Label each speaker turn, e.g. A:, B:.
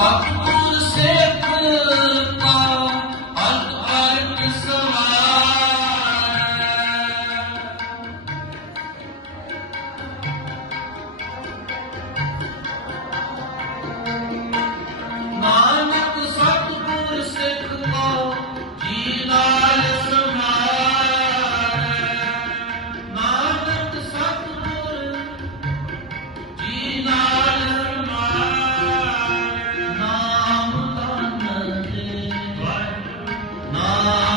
A: 아. Ah.